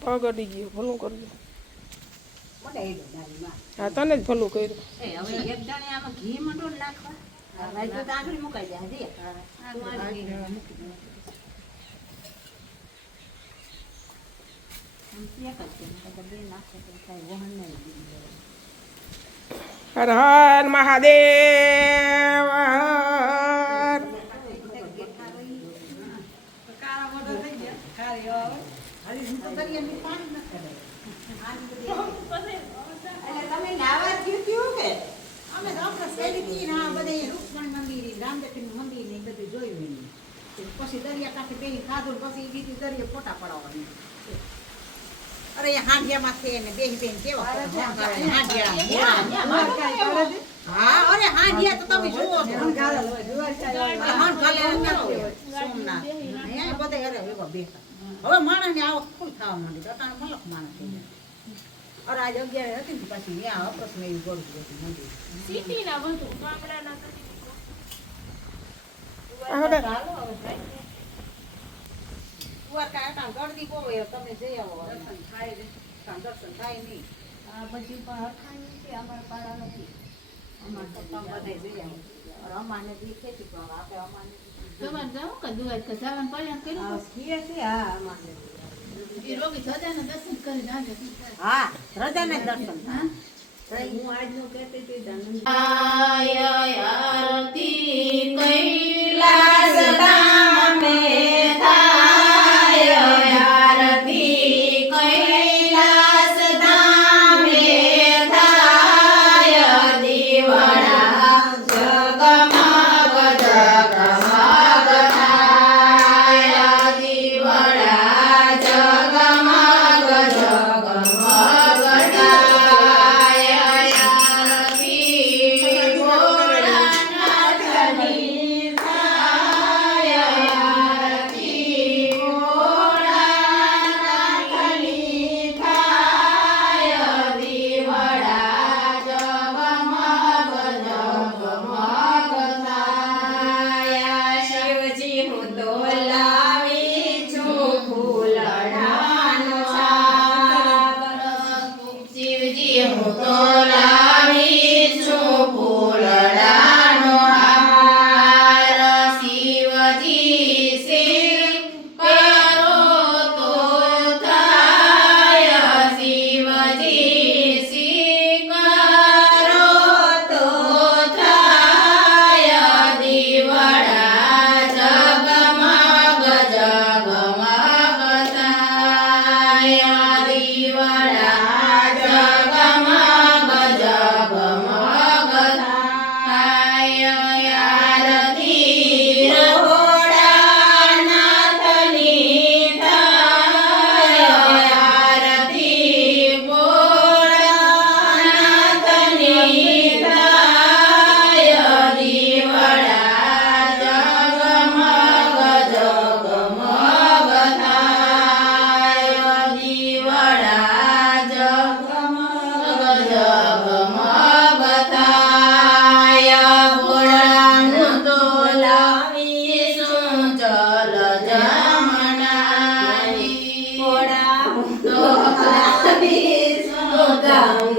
પગ અડી ગયો ભલું કરજો હા તને જ ભલું કર્યું હર હર મહાદેવ હર પછી દરિયા કાંઠે બેસી ખાધું પછી બીજું દરિયા ફોટા પડાવવાની અરે હાંડિયામાં છે ને બેસી બેસી કેવા હા અરે હાંડિયા તો તમે જુઓ સોમનાથ બધે અરે એવા બેઠા હવે માણસ ને આવો ફૂલ થવા માંડી અટાણે મલક માણસ થઈ જાય અરે આજ 11 હતી ને પાછી ત્યાં અપસ ને એવું ગળું હતું મંદિર સિટી ના બધું ગામડાના ગરદી બહુ તમે જઈ આવો દર્શન થાય નહીં આ બધી પણ હરખાઈ છે અમારા પાડા નથી અમારે તો બધા જઈ આવો અમાને બી ખેતી પણ આપણે અમાને તમારે જાવ કે દુવાજ કે જવાનું પડ્યા કર્યું કીએ છે હા અમાને એ રોગી રજાના દર્શન કરીને આવે હા રજાના દર્શન હા હું આજનું કહેતી હતી આરતી કૈલાસ ધામ મે થાય આરતી કૈલાસ ધામ મે થાય દીવાડા જગમગ જગમગ થાય દીવાડા જગમગ જગમગ down.